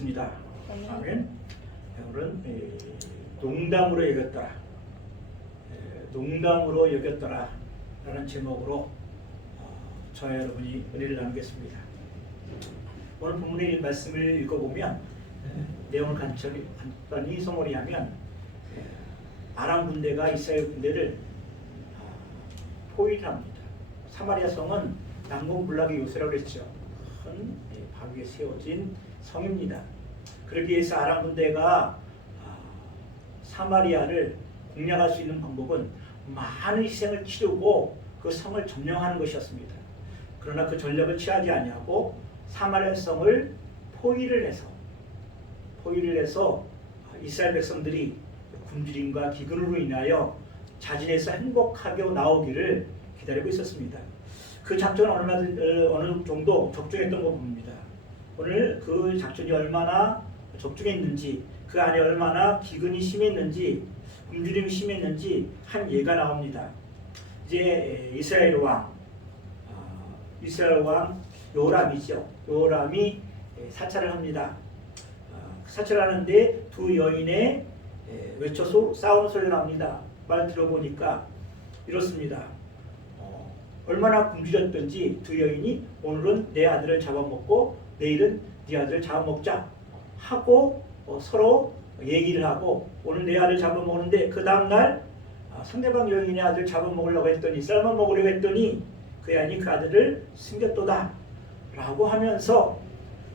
입니다. 아멘. 오늘은 농담으로 여겼더라. 농담으로 여겼더라 라는 제목으로 저와 여러분이 은혜를 나누겠습니다. 오늘 본문의 말씀을 읽어보면 내용을 간단히 소머리하면 아람 군대가 이스라엘 군대를 포위합니다. 사마리아 성은 난공불락의 요새라고 했죠. 큰 바 위에 세워진 성입니다. 그러기 위해서 아람 군대가 사마리아를 공략할 수 있는 방법은 많은 희생을 치르고 그 성을 점령하는 것이었습니다. 그러나 그 전략을 취하지 아니하고 사마리아 성을 포위를 해서 이스라엘 백성들이 굶주림과 기근으로 인하여 자진해서 행복하게 나오기를 기다리고 있었습니다. 그 작전은 어느 정도 적중했던 거 봅니다. 오늘 그 작전이 얼마나 적중했는지, 그 안에 얼마나 기근이 심했는지, 굶주림이 심했는지 한 예가 나옵니다. 이제 이스라엘 왕 요람이죠. 요람이 사찰을 합니다. 사찰하는데 두 여인의 외쳐 싸우는 소리가 납니다. 말 들어보니까 이렇습니다. 얼마나 굶주렸던지 두 여인이 오늘은 내 아들을 잡아먹고 내일은 네 아들을 잡아먹자 하고 서로 얘기를 하고 오늘 내 아들 잡아먹는데 그 다음날 상대방 여인의 아들 잡아먹으려고 했더니 삶아 먹으려고 했더니 그 여인이 그 아들을 숨겼도다 라고 하면서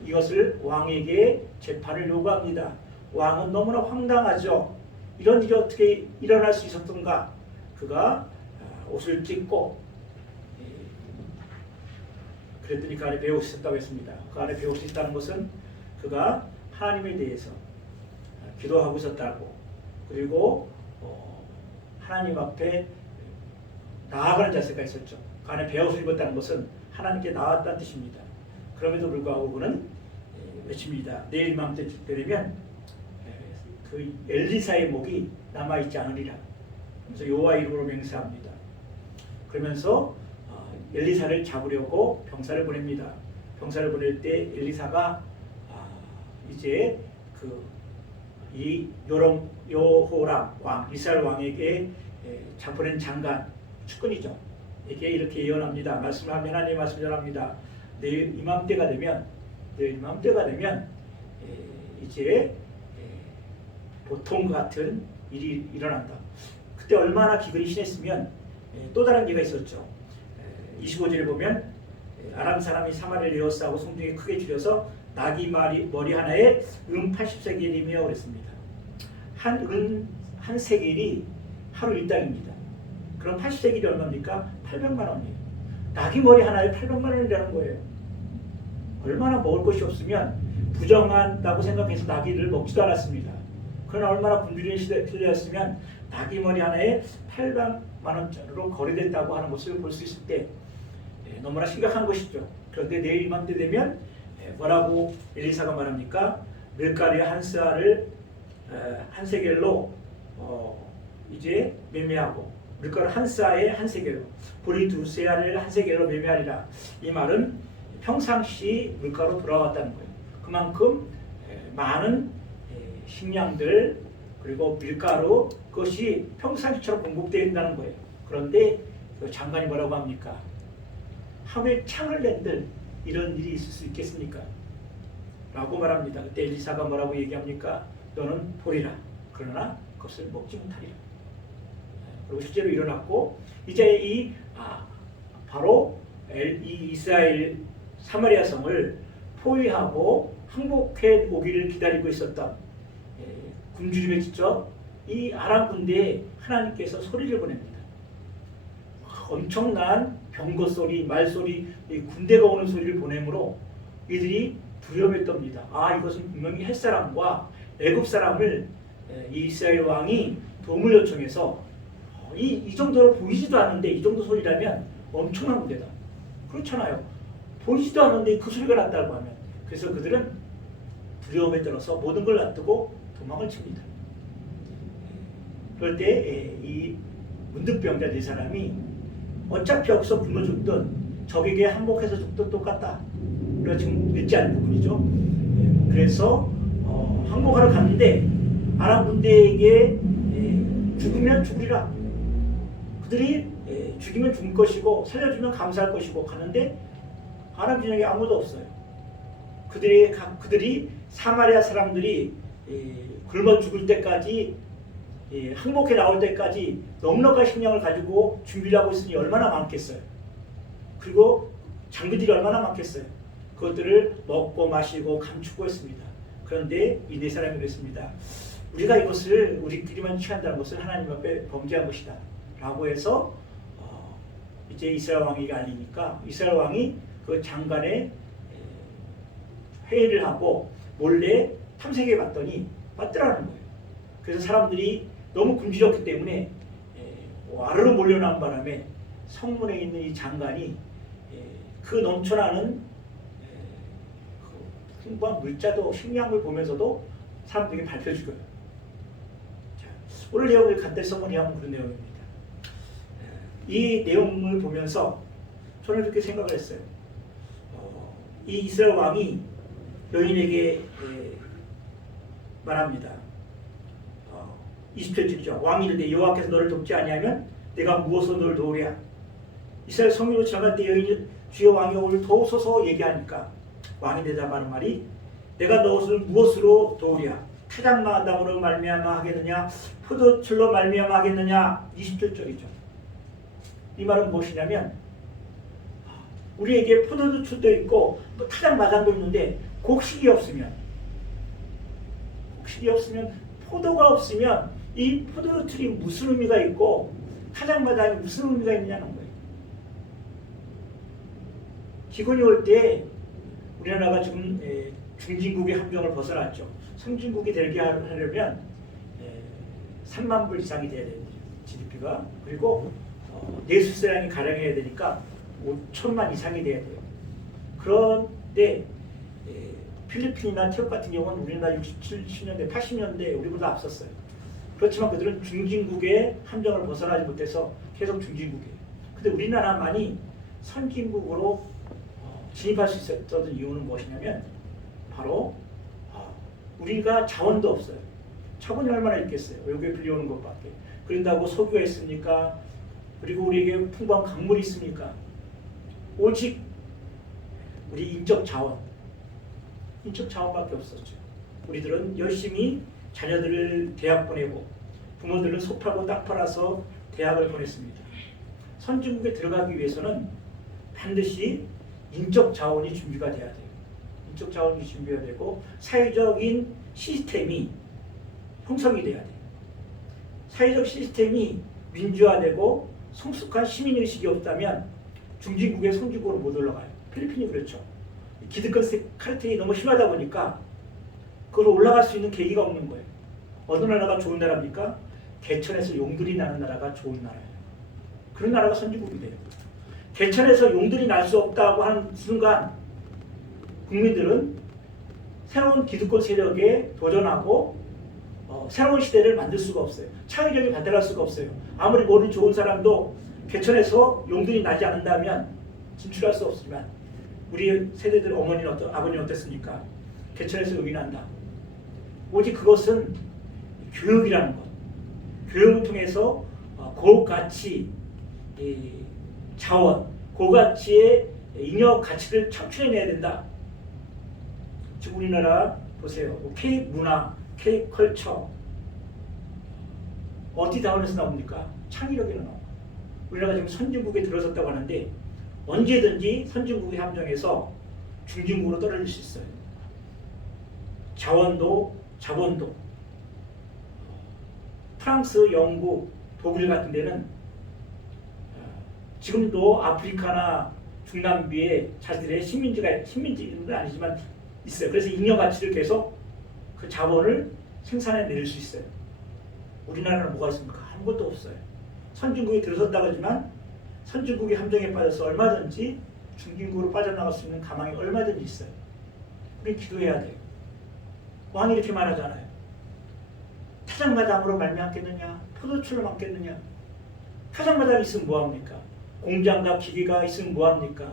이것을 왕에게 재판을 요구합니다. 왕은 너무나 황당하죠. 이런 일이 어떻게 일어날 수 있었던가. 그가 옷을 찢고 그랬더니 그 안에 배울 수 있었다고 했습니다. 그 안에 배울 수 있다는 것은 그가 하나님에 대해서 기도하고 있었다고, 그리고 하나님 앞에 나아가는 자세가 있었죠. 그 안에 배옷을 입었다는 것은 하나님께 나왔다는 뜻입니다. 그럼에도 불구하고 그는 외칩니다. 내일 맘때 되면 그 엘리사의 목이 남아있지 않으리라. 그래서 여호와 이름으로 맹세합니다. 그러면서 엘리사를 잡으려고 병사를 보냅니다. 병사를 보낼 때 엘리사가 이제 이 여호람 왕, 이스라엘 왕에게 잡아낸 장관, 측근이죠. 이게 이렇게 예언합니다. 말씀을 하면 하나님 말씀을 전합니다. 내일 이맘때가 되면 이제 보통 같은 일이 일어난다. 그때 얼마나 기근이 심했으면 또 다른 예가 있었죠. 25절에 보면 아람 사람이 사마리아를 에워싸고 성중에 크게 줄여서 나귀 머리 하나에 80세겔이며 그랬습니다. 한 세겔이 하루 1달입니다. 그럼 80세겔이 얼마입니까? 800만 원이에요. 나귀 머리 하나에 800만 원이라는 거예요. 얼마나 먹을 것이 없으면 부정한다고 생각해서 나귀를 먹지도 않았습니다. 그러나 얼마나 굶주린 시대였으면 나귀 머리 하나에 800만 원짜리로 거래됐다고 하는 것을 볼 수 있을 때 너무나 심각한 것이죠. 그런데 내일 이맘때 되면 뭐라고 엘리사가 말합니까? 밀가루의 한 쌀을 한 세겔로 이제 매매하고, 밀가루 한 쌀에 한 세겔로, 보리 두 쌀을 한 세겔로 매매하리라. 이 말은 평상시 물가로 돌아왔다는 거예요. 그만큼 많은 식량들 그리고 밀가루 그것이 평상시처럼 공급되어 있다는 거예요. 그런데 그 장관이 뭐라고 합니까? 하루에 창을 낸들 이런 일이 있을 수 있겠습니까? 라고 말합니다. 그때 엘리사가 뭐라고 얘기합니까? 너는 보리라. 그러나 그것을 먹지 못하리라. 그리고 실제로 일어났고, 이제 바로 이 이스라엘 사마리아 성을 포위하고 항복해 오기를 기다리고 있었던 굶주림에 지쳐 이 아람 군대에 하나님께서 소리를 보냅니다. 엄청난 병거 소리, 말소리, 군대가 오는 소리를 보내므로 이들이 두려움에 떱니다. 이것은 분명히 햇사람과 애굽 사람을 이 이스라엘 왕이 도움을 요청해서 이 정도로 보이지도 않는데 이 정도 소리라면 엄청난 군대다. 그렇잖아요. 보이지도 않는데 그 소리가 났다고 하면. 그래서 그들은 두려움에 떨어서 모든 걸 놔두고 도망을 칩니다. 그럴 때 이 문득병자 네 사람이 어차피 여기서 굶어 죽든 적에게 항복해서 죽든 똑같다. 우리가 지금 읽지 않는 부분이죠. 그래서 항복하러 갔는데 아람 군대에게 죽으면 죽으리라. 그들이 죽이면 죽을 것이고 살려주면 감사할 것이고 가는데 아람 진영에 아무도 없어요. 그들이 사마리아 사람들이 굶어 죽을 때까지 항복해 나올 때까지 넉넉한 식량을 가지고 준비를 하고 있으니 얼마나 많겠어요. 그리고 장비들이 얼마나 많겠어요. 그것들을 먹고 마시고 감추고 했습니다. 그런데 이 네 사람이 그랬습니다. 우리가 이것을 우리끼리만 취한다는 것은 하나님 앞에 범죄한 것이다 라고 해서 이제 이스라엘 왕에게 알리니까 이스라엘 왕이 그 장관의 회의를 하고 몰래 탐색해 봤더니 맞더라는 거예요. 그래서 사람들이 너무 굶주렸기 때문에 아래로 몰려나온 바람에 성문에 있는 이 장관이 그 넘쳐나는 풍부한 물자도 식량을 보면서도 사람들에게 밝혀주고요. 자, 오늘 내용을 간단히 서머니하면 그런 내용입니다. 이 내용을 보면서 저는 이렇게 생각을 했어요. 이 이스라엘 왕이 여인에게 말합니다. 20절이죠. 왕이 이르되 여호와께서 너를 돕지 아니하면 내가 무엇으로 너를 도우랴. 이스라엘 성읍으로 지나갈 때 여인이 주여 왕이 오늘 도우소서 얘기하니까 왕이 대답하는 말이 내가 너를 무엇으로 도우랴. 타작마담으로 말미암아 하겠느냐 포도철로 말미암아 하겠느냐. 20절이죠. 이 말은 무엇이냐면 우리에게 포도주도 있고 타작마당도 있는데 곡식이 없으면 포도가 없으면 이 포도틀이 무슨 의미가 있고 타작마당이 무슨 의미가 있느냐는 거예요. 기근이 올 때 우리나라가 지금 중진국의 함정을 벗어났죠. 선진국이 되게 하려면 3만 불 이상이 돼야 돼요. GDP가. 그리고 내수세량이 가량해야 되니까 5천만 이상이 돼야 돼요. 그런데 필리핀이나 태국 같은 경우는 우리나라 60, 70년대, 80년대 우리보다 앞섰어요. 그렇지만 그들은 중진국의 함정을 벗어나지 못해서 계속 중진국이에요. 근데 우리나라만이 선진국으로 진입할 수 있었던 이유는 무엇이냐면 바로 우리가 자원도 없어요. 자본이 얼마나 있겠어요. 외국에 빌려오는 것밖에. 그런다고 석유가 있습니까? 그리고 우리에게 풍부한 강물이 있습니까? 오직 우리 인적 자원밖에 없었죠. 우리들은 열심히 자녀들을 대학 보내고 부모들은 소 팔고 땅 팔아서 대학을 보냈습니다. 선진국에 들어가기 위해서는 반드시 인적 자원이 준비가 돼야 돼요. 인적 자원이 준비가 되고 사회적인 시스템이 형성이 돼야 돼요. 사회적 시스템이 민주화되고 성숙한 시민의식이 없다면 중진국의 선진국으로 못 올라가요. 필리핀이 그렇죠. 기득권 카르텔이 너무 심하다 보니까 그걸 올라갈 수 있는 계기가 없는 거예요. 어느 나라가 좋은 나라입니까? 개천에서 용들이 나는 나라가 좋은 나라예요. 그런 나라가 선진국이 돼요. 개천에서 용들이 날 수 없다고 하는 순간 국민들은 새로운 기득권 세력에 도전하고 새로운 시대를 만들 수가 없어요. 창의력이 발달할 수가 없어요. 아무리 머리 좋은 사람도 개천에서 용들이 나지 않는다면 진출할 수 없지만 우리 세대들 아버지는 어땠습니까? 개천에서 용이 난다. 오직 그것은 교육이라는 것. 교육을 통해서 고가치 자원, 고가치의 잉여 가치를 창출해내야 된다. 지금 우리나라 보세요. K 문화, K 컬처 어디 다원에서 나옵니까? 창의력에서 나옵니다. 우리나라가 지금 선진국에 들어섰다고 하는데 언제든지 선진국의 함정에서 중진국으로 떨어질 수 있어요. 자원도 자본도. 프랑스, 영국, 독일 같은 데는 지금도 아프리카나 중남미에 자기들의 식민지는 아니지만 있어요. 그래서 잉여 가치를 계속 그 자본을 생산해낼 수 있어요. 우리나라는 뭐가 있습니까? 아무것도 없어요. 선진국에 들어섰다고 하지만 선진국의 함정에 빠져서 얼마든지 중진국으로 빠져나갈 수 있는 가망이 얼마든지 있어요. 우리 기도해야 돼요. 왕이 이렇게 말하잖아요. 타작마당으로 말미암겠느냐? 포도철로 많겠느냐? 타작마당이 있으면 뭐합니까? 공장과 기계가 있으면 뭐합니까?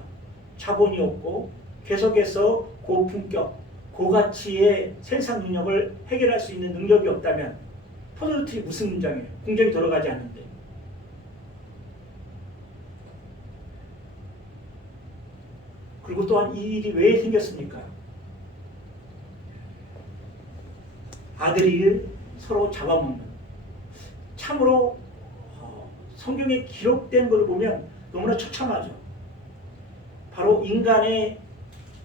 자본이 없고 계속해서 고품격 고가치의 생산 능력을 해결할 수 있는 능력이 없다면 포도주틀이 무슨 공장이에요? 공정이 돌아가지 않는데. 그리고 또한 이 일이 왜 생겼습니까? 아들이 서로 잡아먹는. 참으로 성경에 기록된 걸 보면 너무나 처참하죠. 바로 인간의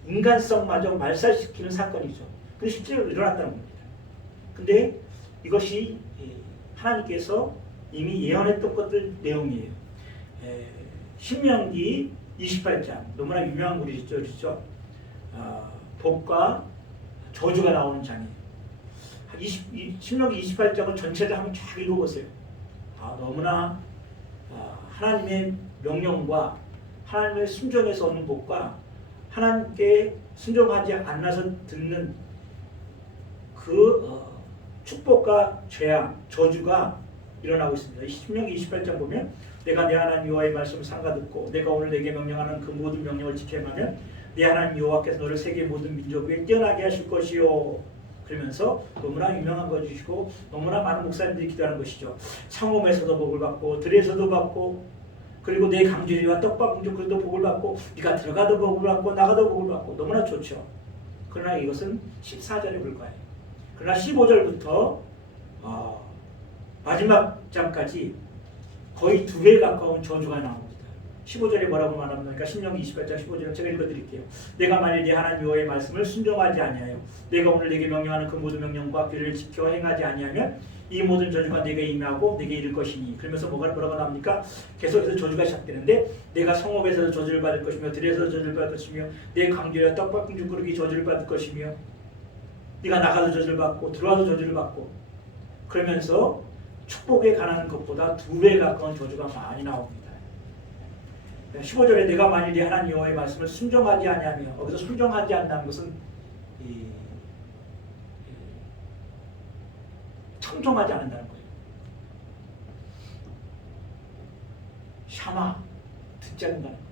인간성마저 말살시키는 사건이죠. 그게 실제로 일어났다는 겁니다. 근데 이것이 하나님께서 이미 예언했던 것들 내용이에요. 신명기 28장 너무나 유명한 구절이죠. 복과 저주가 나오는 장이에요. 신명기 28장을 전체를 한번 쫙 읽어보세요. 너무나 하나님의 명령과 하나님의 순종에서 얻는 복과 하나님께 순종하지 않아서 듣는 그 축복과 죄악, 저주가 일어나고 있습니다. 신명기 28장 보면 내가 내 하나님 여호와의 말씀을 삼가 듣고 내가 오늘 내게 명령하는 그 모든 명령을 지켜가면 내 하나님 여호와께서 너를 세계 모든 민족 위에 뛰어나게 하실 것이요. 그러면서 너무나 유명한 것이시고 너무나 많은 목사님들이 기도하는 것이죠. 상홈에서도 복을 받고 들에서도 받고 그리고 내 강주리와 떡밥 공주들도 복을 받고 네가 들어가도 복을 받고 나가도 복을 받고 너무나 좋죠. 그러나 이것은 14절에 불과해요. 그러나 15절부터 마지막 장까지 거의 2배에 가까운 저주가 나옵니다. 15절에 뭐라고 말합니까? 신명기 28장 15절을 제가 읽어드릴게요. 내가 만일 네 하나님 여호와의 말씀을 순종하지 아니하여 내가 오늘 내게 명령하는 그 모든 명령과 규례를 지켜 행하지 아니하면 이 모든 저주가 내게 임하고 내게 이를 것이니. 그러면서 뭐라고 나옵니까? 계속해서 저주가 시작되는데 내가 성읍에서도 저주를 받을 것이며 들에서도 저주를 받을 것이며 내 강교와 떡밥 공주그릇이 저주를 받을 것이며 네가 나가도 저주를 받고 들어와도 저주를 받고 그러면서 축복에 관한 것보다 2배 가까운 저주가 많이 나옵니다. 15절에 내가 만일 네 하나님 여호와의 말씀을 순종하지 아니하며 여기서 순종하지 않는다는 것은 청종하지 않는다는 거예요. 샤마 듣지 않는다는 거예요.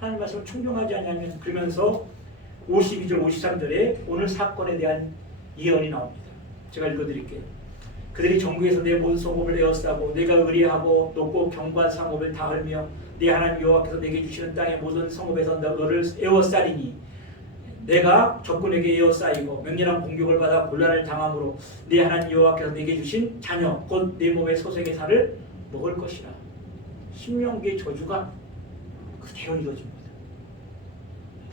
하나님 말씀을 청종하지 아니하면 그러면서 52절 53절에 오늘 사건에 대한 예언이 나옵니다. 제가 읽어드릴게요. 그들이 전국에서 내 모든 성읍을 에워싸고 내가 의리하고 높고 견고한 성읍을 다 헐며 네 하나님 여호와께서 내게 주시는 땅의 모든 성읍에서 너를 에워싸리니 내가 적군에게 에워싸이고 맹렬한 공격을 받아 곤란을 당함으로 네 하나님 여호와께서 내게 주신 자녀 곧 내 몸의 소생의 살을 먹을 것이라. 신명기의 저주가 그대로 이루어집니다.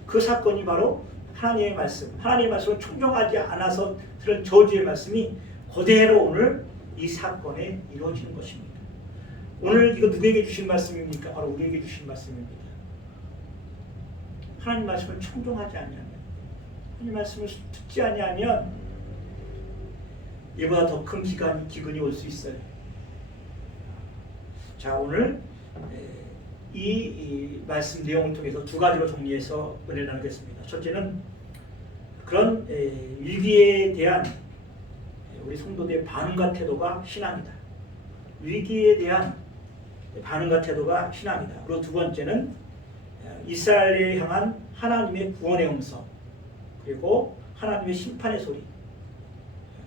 그 사건이 바로 하나님의 말씀, 하나님의 말씀을 청종하지 않아서 들은 저주의 말씀이 그대로 오늘 이 사건에 이루어지는 것입니다. 오늘 이거 누구에게 주신 말씀입니까? 바로 우리에게 주신 말씀입니다. 하나님 말씀을 청종하지 아니하면, 하나님 말씀을 듣지 아니하면 이보다 더 큰 기근이 올 수 있어요. 자, 오늘 이 말씀 내용을 통해서 2가지로 정리해서 은혜를 나누겠습니다. 첫째는 그런 위기에 대한 우리 성도들의 반응과 태도가 신앙이다. 위기에 대한 반응과 태도가 신앙이다. 그리고 2번째는 이스라엘에 향한 하나님의 구원의 음성 그리고 하나님의 심판의 소리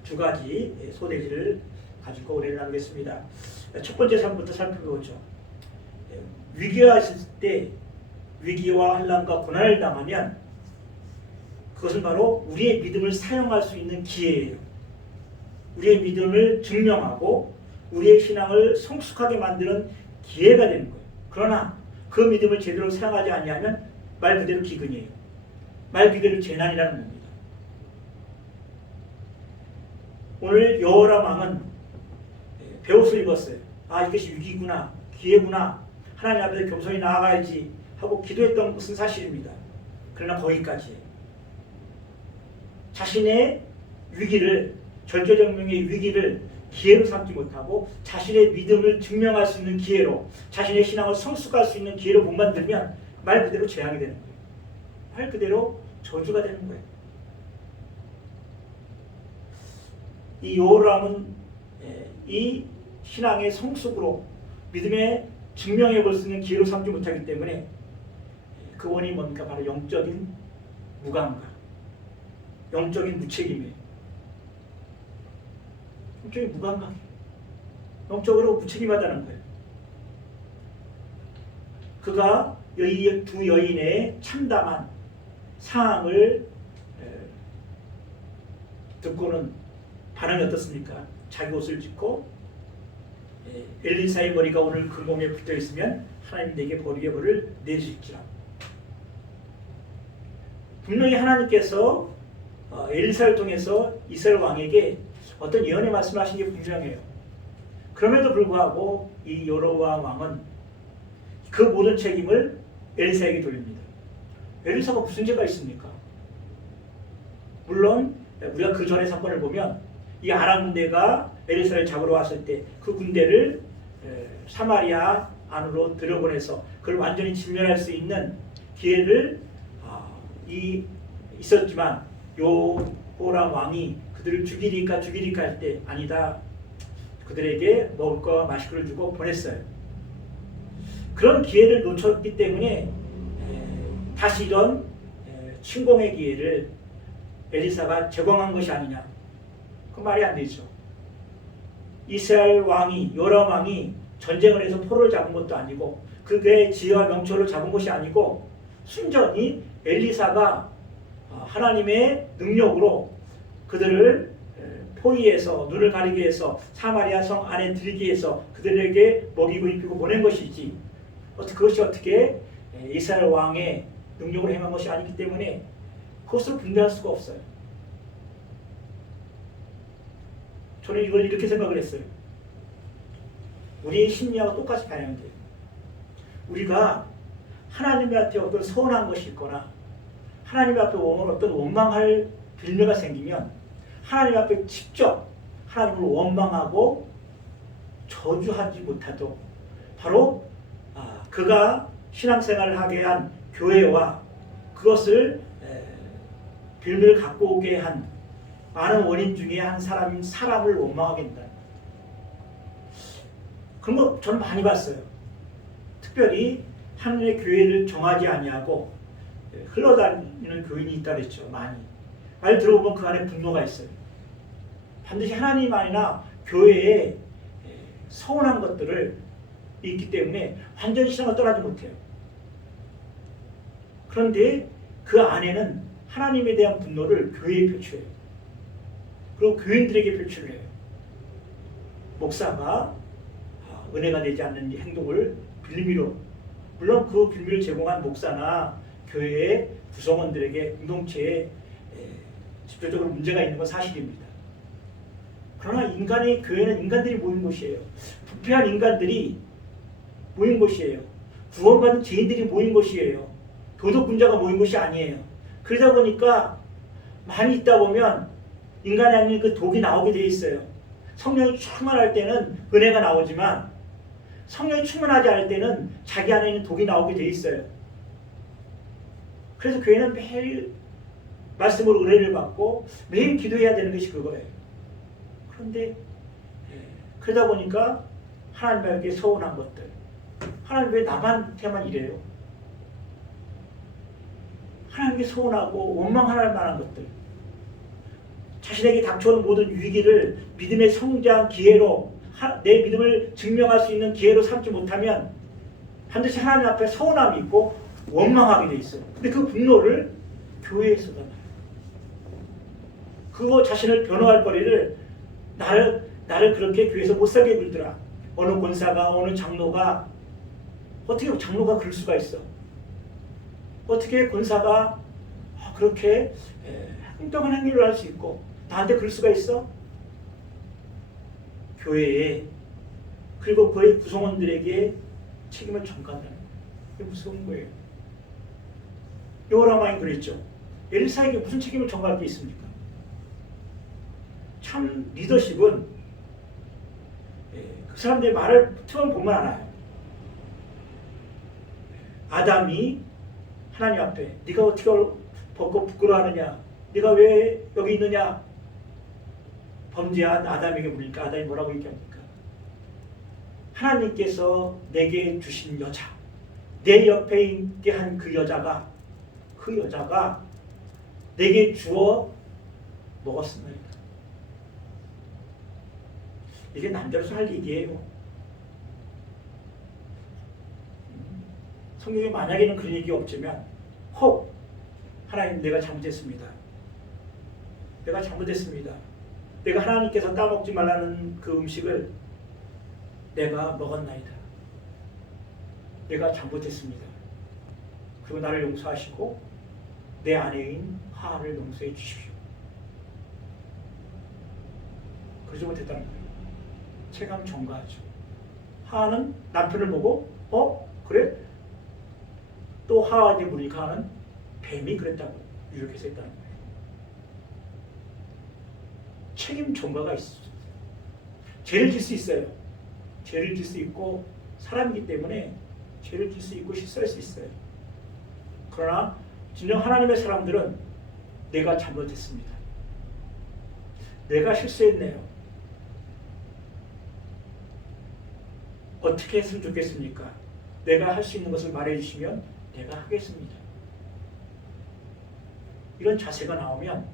2가지 소대지를 가지고 은혜를 나누겠습니다. 첫 번째 삶부터 살펴보죠. 위기가 있을 때 위기와 환난과 고난을 당하면 그것은 바로 우리의 믿음을 사용할 수 있는 기회예요. 우리의 믿음을 증명하고 우리의 신앙을 성숙하게 만드는 기회가 되는 거예요. 그러나 그 믿음을 제대로 사용하지 아니하면 말 그대로 기근이에요. 말 그대로 재난이라는 겁니다. 오늘 여호람 왕은 베옷을 입었어요. 이것이 위기구나, 기회구나, 하나님 앞에 겸손히 나아가야지 하고 기도했던 것은 사실입니다. 그러나 거기까지예요. 자신의 위기를, 절대정명의 위기를 기회로 삼지 못하고 자신의 믿음을 증명할 수 있는 기회로, 자신의 신앙을 성숙할 수 있는 기회로 못 만들면 말 그대로 재앙이 되는 거예요. 말 그대로 저주가 되는 거예요. 이 여호람은 이 신앙의 성숙으로 믿음에 증명해 볼 수 있는 기회로 삼지 못하기 때문에 그 원인이 뭡니까? 바로 영적인 무감각, 영적인 무책임이에요. 영적인 무감각이에요. 영적으로 무책임하다는 거예요. 그가 이 두 여인의 참담한 상황을 듣고는 반응이 어떻습니까? 자기 옷을 찢고 엘리사의 머리가 오늘 그 몸에 붙어 있으면 하나님 내게 벌의 벌을 내주실지라. 분명히 하나님께서 엘리사를 통해서 이스라엘 왕에게 어떤 예언의 말씀하신 게 분명해요. 그럼에도 불구하고 이 여로보암 왕은 그 모든 책임을 엘리사에게 돌립니다. 엘리사가 무슨 죄가 있습니까? 물론 우리가 그 전의 사건을 보면 이 아람 군대가 엘리사를 잡으러 왔을 때 그 군대를 사마리아 안으로 들여보내서 그걸 완전히 진멸할 수 있는 기회를 있었지만 여호람 왕이 그들을 죽이리까 할 때 아니다. 그들에게 먹을 거와 마실 것을 주고 보냈어요. 그런 기회를 놓쳤기 때문에 다시 이런 침공의 기회를 엘리사가 제공한 것이 아니냐. 그 말이 안 되죠. 이스라엘 왕이 요람 왕이 전쟁을 해서 포로를 잡은 것도 아니고 그의 지혜와 명철을 잡은 것이 아니고 순전히 엘리사가 하나님의 능력으로 그들을 포위해서 눈을 가리게 해서 사마리아 성 안에 들이게 해서 그들에게 먹이고 입히고 보낸 것이지 그것이 어떻게 이스라엘 왕의 능력으로 행한 것이 아니기 때문에 그것을 분별할 수가 없어요. 저는 이걸 이렇게 생각을 했어요. 우리의 심리하고 똑같이 반영돼요. 우리가 하나님한테 어떤 서운한 것이 있거나 하나님 앞에 어떤 원망할 빌미가 생기면 하나님 앞에 직접 하나님을 원망하고 저주하지 못하도 바로 그가 신앙생활을 하게 한 교회와 그것을 빌미를 갖고 오게 한 많은 원인 중에 한 사람인 사람을 원망하게 된다. 그런 거 저는 많이 봤어요. 특별히 하나님의 교회를 정하지 아니하고 흘러다니는 교인이 있다 그랬죠. 많이. 말 들어보면 그 안에 분노가 있어요. 반드시 하나님 안이나 교회에 서운한 것들을 있기 때문에 완전히 신앙을 떠나지 못해요. 그런데 그 안에는 하나님에 대한 분노를 교회에 표출해요. 그리고 교인들에게 표출을 해요. 목사가 은혜가 되지 않는 행동을 빌미로, 물론 그 빌미를 제공한 목사나 교회의 구성원들에게 공동체에 집중적으로 문제가 있는 건 사실입니다. 그러나 인간의 교회는 인간들이 모인 곳이에요. 부패한 인간들이 모인 곳이에요. 구원받은 죄인들이 모인 곳이에요. 도덕군자가 모인 곳이 아니에요. 그러다 보니까 많이 있다 보면 인간이 아닌 그 독이 나오게 돼 있어요. 성령이 충만할 때는 은혜가 나오지만 성령이 충만하지 않을 때는 자기 안에 있는 독이 나오게 돼 있어요. 그래서 교회는 매일 말씀으로 은혜를 받고 매일 기도해야 되는 것이 그거예요. 그런데 그러다 보니까 하나님에게 서운한 것들, 하나님 왜 남한테만 이래요? 하나님께 서운하고 원망할 만한 것들, 자신에게 닥쳐오는 모든 위기를 믿음의 성장 기회로 내 믿음을 증명할 수 있는 기회로 삼지 못하면 반드시 하나님 앞에 서운함이 있고 원망하게 돼 있어요. 근데 그 분노를 교회에서 잖아요. 그거 자신을 변호할 거리를 나를 그렇게 교회에서 못 살게 굴더라. 어느 권사가 어느 장로가 어떻게 장로가 그럴 수가 있어? 어떻게 권사가 그렇게 행동한 행위를 할 수 있고 나한테 그럴 수가 있어? 교회에 그리고 그의 구성원들에게 책임을 전가한다는 게 무서운 거예요. 여호람 왕이 그랬죠. 엘리사에게 무슨 책임을 전가할 게 있습니까? 참 리더십은 그 사람들의 말을 처음 보면 알아요. 아담이 하나님 앞에 네가 어떻게 벗고 부끄러워하느냐? 네가 왜 여기 있느냐? 범죄한 아담에게 물으니까 아담이 뭐라고 얘기합니까? 하나님께서 내게 주신 여자, 내 옆에 있게 한 그 여자가 내게 주어 먹었습니다. 이게 남자로서 할 얘기예요. 성경에 만약에는 그런 얘기 없지만 혹 하나님 내가 잘못했습니다. 내가 잘못했습니다. 내가 하나님께서 따먹지 말라는 그 음식을 내가 먹었나이다. 내가 잘못했습니다. 그리고 나를 용서하시고 내 아내인 하하를 용서해 주십시오. 그러지 못했다는 거예요. 체감 전가하죠. 하하는 남편을 보고 그래? 또 하하에게 물으니까 하하는 뱀이 그랬다고 유력해서 했다는 거예요. 책임 전가가 있어요. 죄를 질 수 있어요. 죄를 질 수 있고 사람이기 때문에 죄를 질 수 있고 실수할 수 있어요. 그러나 진정 하나님의 사람들은 내가 잘못했습니다. 내가 실수했네요. 어떻게 했으면 좋겠습니까? 내가 할 수 있는 것을 말해주시면 내가 하겠습니다. 이런 자세가 나오면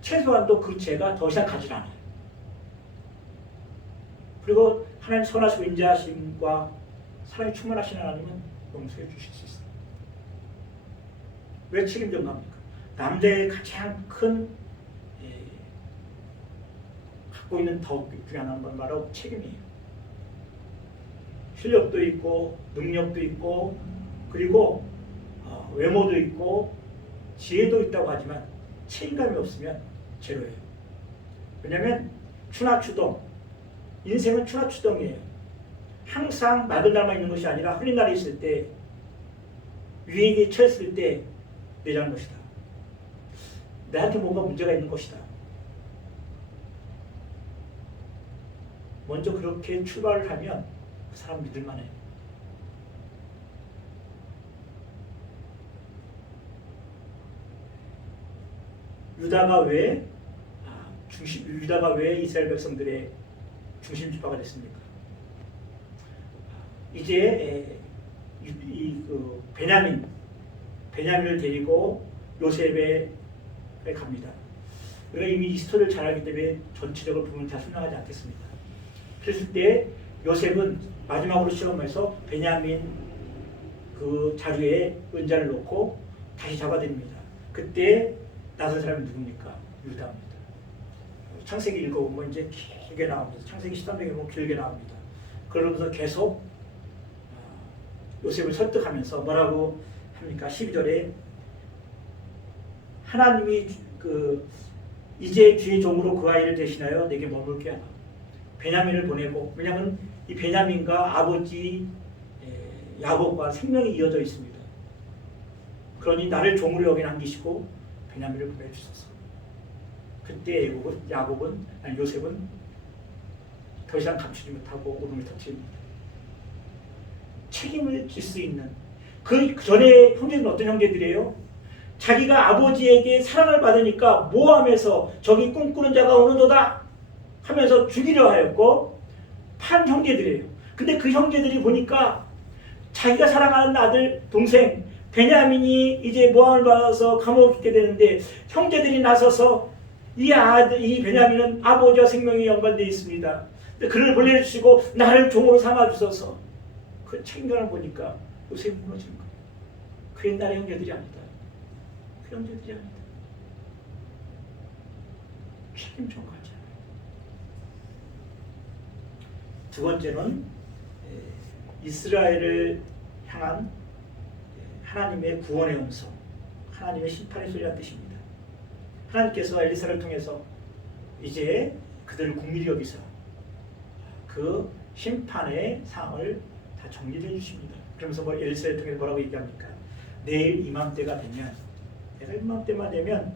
최소한도 그 죄가 더 이상 가지 않아요. 그리고 하나님 선하시고 인자하심과 사랑이 충만하신 하나님은 용서해 주실 수 있어요. 왜 책임 전가합니까? 남자의 가장 큰 갖고 있는 덕 중에 하나는 바로 책임이에요. 실력도 있고 능력도 있고 그리고 외모도 있고 지혜도 있다고 하지만 책임감이 없으면 제로예요. 왜냐하면 추나추동, 인생은 추나추동이에요. 항상 낙을 닮아 있는 것이 아니라 흘린 날이 있을 때, 위에게 처했을 때 내 잘못이다. 내한테 뭔가 문제가 있는 것이다. 먼저 그렇게 출발을 하면 그 사람 믿을만해요. 유다가 왜 이스라엘 백성들의 중심지파가 됐습니까? 이제 베냐민을 데리고 요셉에 갑니다. 우리가 이미 이 스토리를 잘 알기 때문에 전체적으로 보면 다 설명하지 않겠습니다. 그랬을 때 요셉은 마지막으로 시험해서 베냐민 그 자루에 은자를 놓고 다시 잡아들입니다. 그때 나선 사람이 누굽니까? 유다입니다. 창세기 읽어보면 이제 길게 나옵니다. 창세기 13장에 보면 길게 나옵니다. 그러면서 계속 요셉을 설득하면서 뭐라고 합니까? 12절에 하나님이 이제 주의 종으로 그 아이를 대신하여 내게 머물게 하라. 베냐민을 보내고, 왜냐하면 이 베냐민과 아버지 야곱과 생명이 이어져 있습니다. 그러니 나를 종으로 여기 남기시고 베냐민을 보내주소서. 그때 요셉은 더 이상 감추지 못하고 울음을 터뜨립니다. 책임을 질 수 있는, 그 전에 형제들은 어떤 형제들이에요? 자기가 아버지에게 사랑을 받으니까 모함해서 저기 꿈꾸는 자가 오는도다 하면서 죽이려 하였고 판 형제들이에요. 근데 그 형제들이 보니까 자기가 사랑하는 아들, 동생 베냐민이 이제 모함을 받아서 감옥에 있게 되는데 형제들이 나서서 이 베냐민은 아버지와 생명이 연관되어 있습니다. 그를 보내주시고 나를 종으로 삼아주소서. 그 책임감을 보니까 요셉이 무너지는 거예요. 그 옛날의 형제들이 아니다. 그 형제들이 아니다. 책임 전가하지 않아요. 두 번째는 이스라엘을 향한 하나님의 구원의 음성, 하나님의 심판의 소리라는 뜻입니다. 하나님께서 엘리사를 통해서 이제 그들을 국민이 여기서 그 심판의 상을 다 정리해 주십니다. 그러면서 엘리사를 통해 뭐라고 얘기합니까? 내일 이맘때가 되면, 내가 이맘때만 되면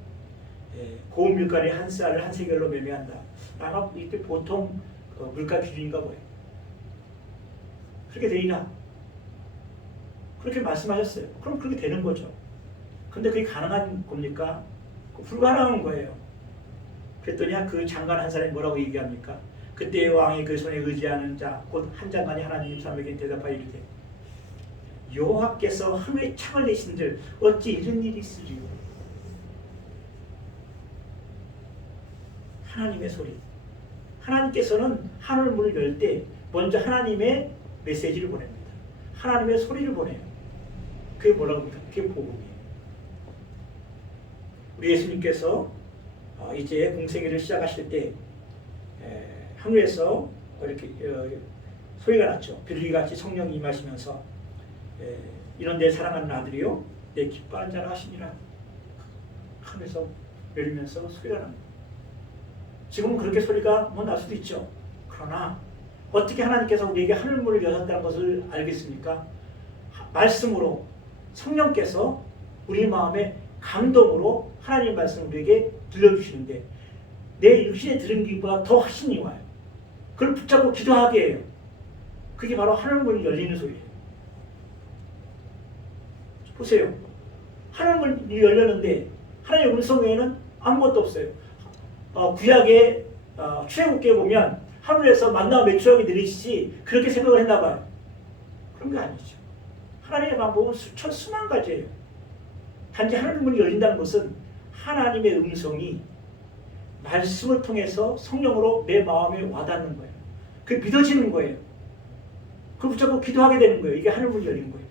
고운 밀가루의 한 쌀을 한 세겔로 매매한다. 아마 이때 보통 물가 기준인가 뭐예요? 그렇게 되리나? 그렇게 말씀하셨어요. 그럼 그렇게 되는 거죠. 근데 그게 가능한 겁니까? 불가능한 거예요. 그랬더니 그 장관 한 사람이 뭐라고 얘기합니까? 그때 왕이 그 손에 의지하는 자, 곧 한 장관이 하나님 사람에게 대답하여 이르되 여호와께서 하늘에 창을 내신들 어찌 이런 일이 있으리요? 하나님의 소리. 하나님께서는 하늘 문을 열 때 먼저 하나님의 메시지를 보냅니다. 하나님의 소리를 보내요. 그게 뭐라고 합니까? 그게 복음이에요. 우리 예수님께서 이제 공생애를 시작하실 때 하늘에서 이렇게 소리가 났죠. 비둘기같이 성령이 임하시면서 이런 내 사랑하는 아들이요 내 기뻐하는 자라 하시니라 하면서 열리면서 소리가 납니다. 지금은 그렇게 소리가 날 수도 있죠. 그러나 어떻게 하나님께서 우리에게 하늘문을 여셨다는 것을 알겠습니까? 말씀으로 성령께서 우리 마음에 감동으로 하나님 말씀을 우리에게 들려주시는데 내 육신에 들은 기보다 더 하신이 와요. 그걸 붙잡고 기도하게 해요. 그게 바로 하늘문이 열리는 소리예요. 보세요. 하늘문이 열렸는데 하나님의 음성 외에는 아무것도 없어요. 구약의 출애굽기에 보면 하늘에서 만나와 메추라기 내리시지 그렇게 생각을 했나 봐요. 그런 게 아니죠. 하나님의 방법은 수만 가지예요. 단지 하늘문이 열린다는 것은 하나님의 음성이 말씀을 통해서 성령으로 내 마음에 와닿는 거예요. 그게 믿어지는 거예요. 그걸 붙잡고 기도하게 되는 거예요. 이게 하늘문이 열린 거예요.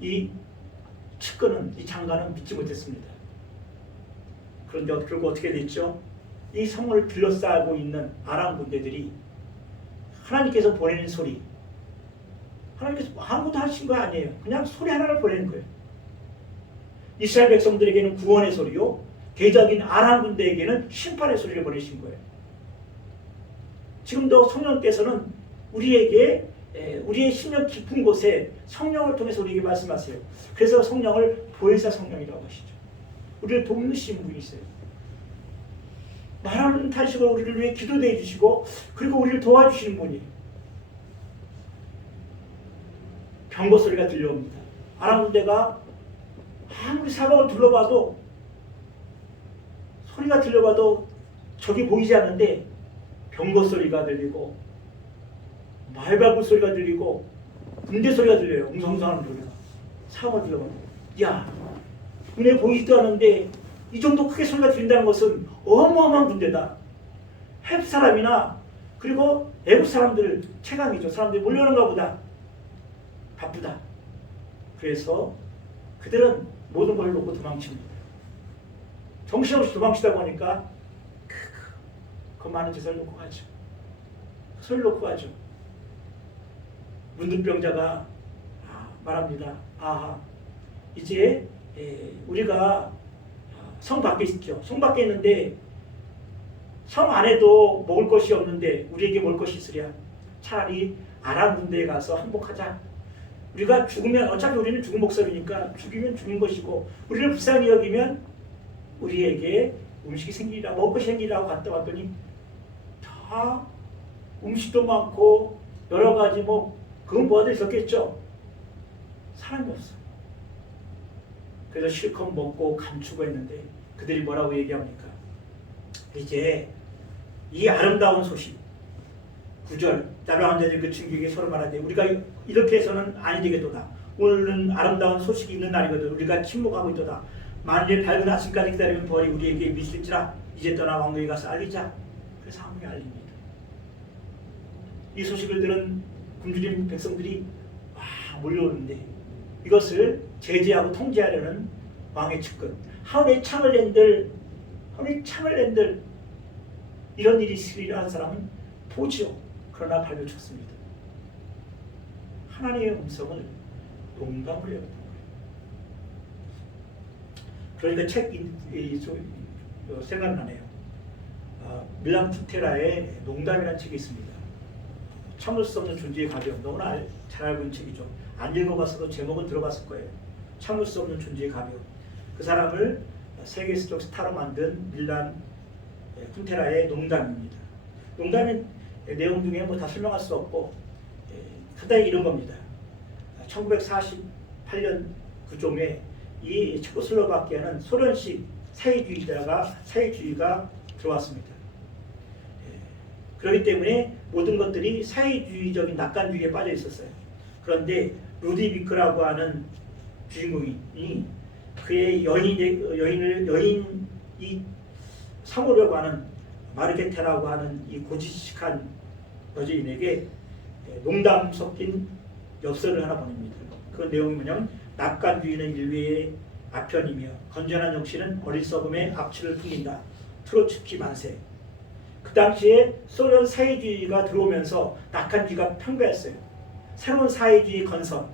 이 측근은, 이 장관은 믿지 못했습니다. 그런데 결국 어떻게 됐죠? 이 성을 둘러싸고 있는 아람 군대들이 하나님께서 보내는 소리, 하나님께서 아무것도 하신 거 아니에요. 그냥 소리 하나를 보내는 거예요. 이스라엘 백성들에게는 구원의 소리요, 대적인 아람 군대에게는 심판의 소리를 보내신 거예요. 지금도 성령께서는 우리에게 우리의 심령 깊은 곳에 성령을 통해서 우리에게 말씀하세요. 그래서 성령을 보혜사 성령이라고 하시죠. 우리를 돕는 분이 있어요. 말하는 탄식으로 우리를 위해 기도도 해주시고 그리고 우리를 도와주시는 분이에요. 병거 소리가 들려옵니다. 아람 군대가 아무리 사방을 둘러봐도 소리가 들려봐도 적이 보이지 않는데 병거 소리가 들리고 말발굽 소리가 들리고 군대 소리가 들려요. 웅성웅성하는 소리가. 사방을 둘러봐도 야, 눈에 보이지도 않는데 이 정도 크게 소리가 들린다는 것은 어마어마한 군대다. 헵 사람이나 그리고 애국 사람들 최강이죠. 사람들이 몰려오는가 보다. 바쁘다. 그래서 그들은 모든 걸 놓고 도망칩니다. 정신없이 도망치다 보니까 그 많은 재산을 놓고 가죠. 소리를 놓고 가죠. 문둥병자가 말합니다. 이제 우리가 성 밖에 있죠. 성 밖에 있는데 성 안에도 먹을 것이 없는데 우리에게 먹을 것이 있으랴. 차라리 아람 군대에 가서 항복하자. 우리가 죽으면 어차피 우리는 죽은 목숨이니까 죽이면 죽인 것이고 우리를 불쌍히 여기면 우리에게 음식이 생기리라, 먹을 것이 생기리라고 갔다 왔더니 다 음식도 많고 여러 가지 그건 뭐하들 있었겠죠. 사람이 없어요. 그래서 실컷 먹고 감추고 했는데 그들이 뭐라고 얘기합니까? 이제 이 아름다운 소식 9절 나를 앉아들 그 친구에게 서로 말하되 우리가 이렇게 해서는 아니 되겠도다. 오늘은 아름다운 소식이 있는 날이거든. 우리가 침묵하고 있도다. 만일 밝은 아침까지 기다리면 벌이 우리에게 미칠지라. 이제 떠나 왕궁에 가서 알리자. 그래서 왕궁에 알립니다. 이 소식을 들은 굶주린 백성들이 몰려오는데 이것을 제재하고 통제하려는 왕의 측근, 하늘의 창을 낸들 이런 일이 있으리라 하는 사람은 보지요. 그러나 발표쳤습니다. 하나님의 음성을 농담으로 여겼던 거예요. 그러니까 생각나네요. 밀란 쿤테라의 농담이라는 책이 있습니다. 참을 수 없는 존재의 가벼움. 너무나 잘 알고 있는 책이죠. 안 읽어봤어도 제목은 들어봤을 거예요. 참을 수 없는 존재의 가벼움. 그 사람을 세계에서 스타로 만든 밀란 쿤테라의 농담입니다. 농담의 내용 중에 다 설명할 수 없고 간단히 이런 겁니다. 1948년 그쯤에 이 체코슬로바키아는 소련식 사회주의가 들어왔습니다. 그렇기 때문에 모든 것들이 사회주의적인 낙관주의에 빠져 있었어요. 그런데 루디비크라고 하는 주인공이 그의 여인이 삼으려고 하는 마르게테라고 하는 이 고지식한 여주인에게 농담 섞인 엽서를 하나 보냅니다. 그 내용이 뭐냐면 낙관주의는 인류의 아편이며 건전한 정치는 어리석음의 악취를 풍긴다. 트로츠키 만세. 그 당시에 소련 사회주의가 들어오면서 낙관주의가 팽배했어요. 새로운 사회주의 건설.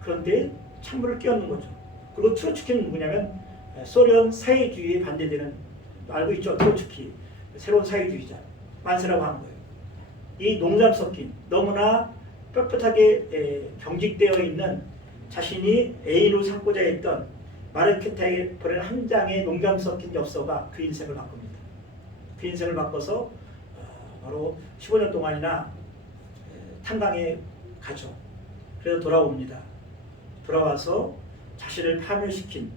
그런데 찬물을 끼얹는 거죠. 그리고 트로츠키는 누구냐면 소련 사회주의에 반대되는, 알고 있죠? 트로츠키. 새로운 사회주의자. 만세라고 하는 거예요. 이 농담 섞인 너무나 뻣뻣하게 경직되어 있는 자신이 애인으로 삼고자 했던 마르케타에게 보낸 한 장의 농담 섞인 엽서가 그 인생을 바꿉니다. 그 인생을 바꿔서 바로 15년 동안이나 탄광에 가죠. 그래서 돌아옵니다. 돌아와서 자신을 파멸시킨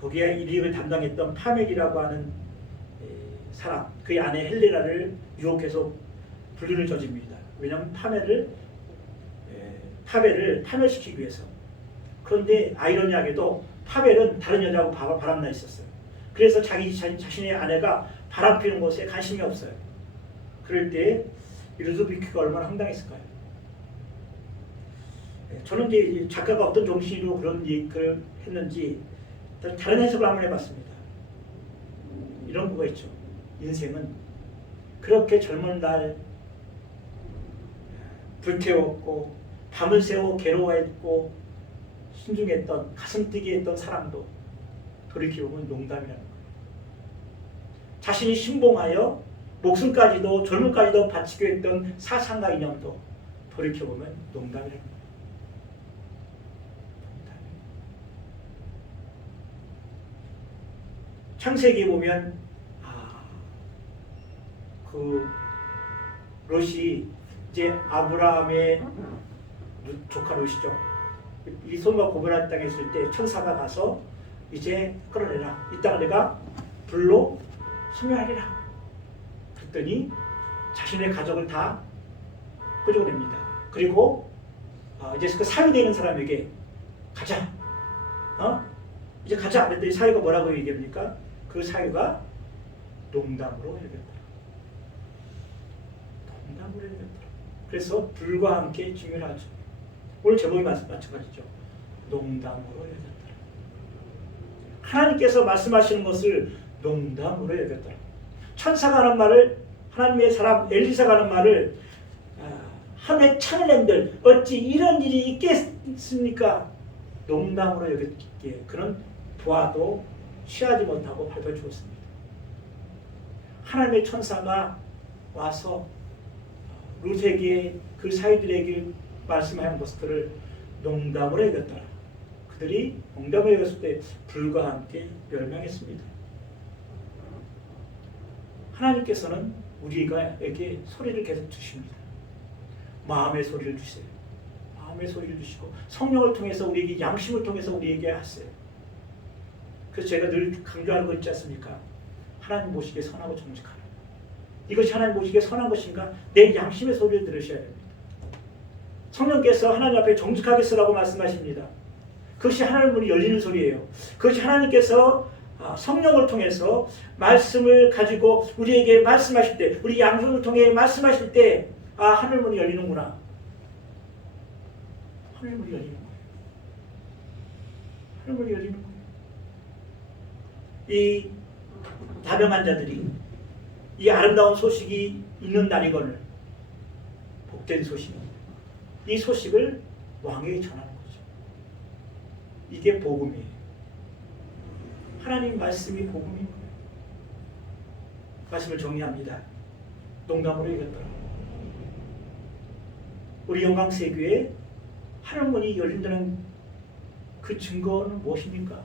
거기에 일익을 담당했던 파멜이라고 하는 사람, 그의 아내 헬레나를 유혹해서 불륜을 저집니다. 왜냐하면 파벨을 파멸시키기 위해서. 그런데 아이러니하게도 파벨은 다른 여자하고 바람나 있었어요. 그래서 자신의 아내가 바람 피는 것에 관심이 없어요. 그럴 때 루도비크가 얼마나 황당했을까요? 저는 이제 작가가 어떤 정신으로 그런 얘기를 했는지 다른 해석을 한번 해봤습니다. 이런 거가 있죠. 인생은 그렇게 젊은 날 불태웠고 밤을 새워 괴로워했고 신중했던 가슴 뛰게 했던 사랑도 돌이켜보면 농담이라는 거예요. 자신이 신봉하여 목숨까지도 젊음까지도 바치게 했던 사상과 이념도 돌이켜보면 농담이라는 거예요. 창세기에 보면 그 롯이 이제 아브라함의 조카 롯이죠. 이 소돔과 고모라 땅에 있을 때 천사가 가서 이제 끌어내라. 이 땅을 내가 불로 소멸하리라. 그랬더니 자신의 가족을 다 끄집어냅니다. 그리고 이제 그 사위 되는 사람에게 가자. 이제 가자. 그랬더니 사위가 뭐라고 얘기합니까? 그 사위가 농담으로 얘기했다. 농담으로 얘기했다. 그래서 불과 함께 직면하죠. 오늘 제목이 마찬가지죠. 농담으로 얘기했다. 하나님께서 말씀하시는 것을 농담으로 얘기했다. 천사가 하는 말을, 하나님의 사람 엘리사가 하는 말을 하늘의 창을낸들 어찌 이런 일이 있겠습니까? 농담으로 여겼기에 그는 보아도 취하지 못하고 밟아 주었습니다. 하나님의 천사가 와서 룻에게 그 사이들에게 말씀하는 것들을 농담으로 여겼더라. 그들이 농담으로 여겼을 때 불과 함께 멸망했습니다. 하나님께서는 우리에게 소리를 계속 주십니다. 마음의 소리를 주세요. 마음의 소리를 주시고 성령을 통해서 우리에게, 양심을 통해서 우리에게 하세요. 그래서 제가 늘 강조하는 거 있지 않습니까? 하나님 보시기에 선하고 정직하라. 이것이 하나님 보시기에 선한 것인가? 내 양심의 소리를 들으셔야 됩니다. 성령께서 하나님 앞에 정직하게 쓰라고 말씀하십니다. 그것이 하나님 문이 열리는 소리예요. 그것이 하나님께서 성령을 통해서 말씀을 가지고 우리에게 말씀하실 때, 우리 양심을 통해 말씀하실 때 하늘 문이 열리는구나. 하늘 문이 열리는 거예요. 하늘 문이 열리는 거예요. 이 다병한 자들이 이 아름다운 소식이 있는 날이거늘 복된 소식입니다. 이 소식을 왕에게 전하는 거죠. 이게 복음이에요. 하나님 말씀이 복음인 거예요. 말씀을 정리합니다. 농담으로 얘기했더라. 우리 영광세교에 하늘문이 열린다는 그 증거는 무엇입니까?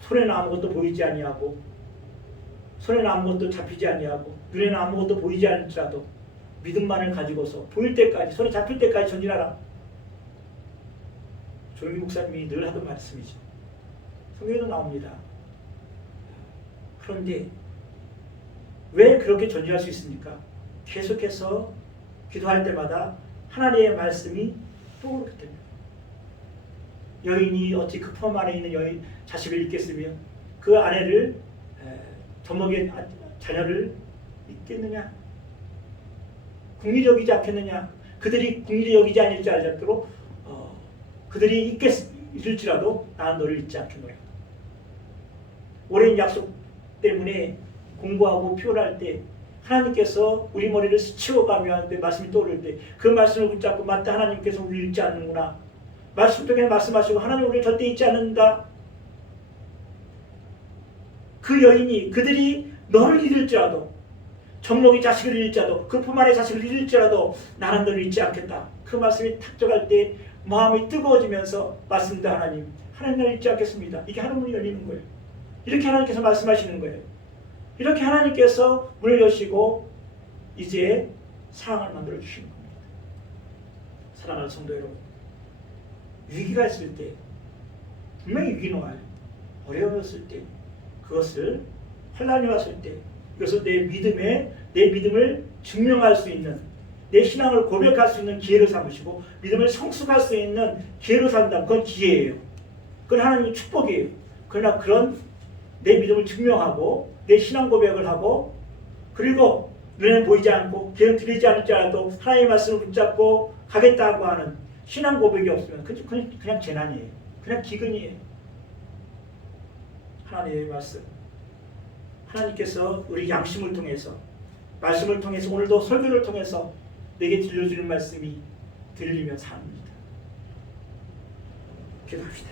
손에는 아무것도 보이지 아니하고, 손에는 아무것도 잡히지 아니하고, 눈에는 아무것도 보이지 않을지라도 믿음만을 가지고서 보일 때까지, 손에 잡힐 때까지 전진하라. 조용히 목사님이 늘 하던 말씀이죠. 성경에도 나옵니다. 그런데 왜 그렇게 전진할 수 있습니까? 계속해서 기도할 때마다 하나님의 말씀이 떠오르기 때문에. 여인이 어찌 그 품 안에 있는 자식을 잊겠으며 그 아내를 젖먹인 자녀를 잊겠느냐? 궁리적이지 않겠느냐? 그들이 궁리를 여기지 않을지 알도록 그들이 잊을지라도 나는 너를 잊지 않겠노라. 오랜 약속 때문에 공부하고 피곤할 때 하나님께서 우리 머리를 스치워가며 하는데 말씀이 떠오를 때 그 말씀을 붙잡고 맞다, 하나님께서 우리를 잊지 않는구나. 말씀 통해 말씀하시고 하나님 우리를 절대 잊지 않는다. 그 여인이 그들이 너를 잃을지라도 젖먹이 자식을 잃을지라도 그 품 안의 자식을 잃을지라도 나는 너를 잊지 않겠다. 그 말씀이 탁 들어갈 때 마음이 뜨거워지면서 맞습니다. 하나님 나를 잊지 않겠습니다. 이게 하늘문이 열리는 거예요. 이렇게 하나님께서 말씀하시는 거예요. 이렇게 하나님께서 문을 여시고 이제 사랑을 만들어 주시는 겁니다. 사랑하는 성도 여러분, 위기가 있을 때 분명히 위기는 와요. 어려움이 있을 때 그것을 환난이 왔을 때 이것을 내 믿음을 증명할 수 있는 내 신앙을 고백할 수 있는 기회를 삼으시고 믿음을 성숙할 수 있는 기회로 산다. 그건 기회예요. 그건 하나님의 축복이에요. 그러나 그런 내 믿음을 증명하고 내 신앙 고백을 하고 그리고 눈에 보이지 않고 기회는 들리지 않을지라도 하나님의 말씀을 붙잡고 가겠다고 하는 신앙 고백이 없으면 그냥 재난이에요. 그냥 기근이에요. 하나님의 말씀, 하나님께서 우리 양심을 통해서 말씀을 통해서 오늘도 설교를 통해서 내게 들려주는 말씀이 들리며 삽니다. 기도합시다.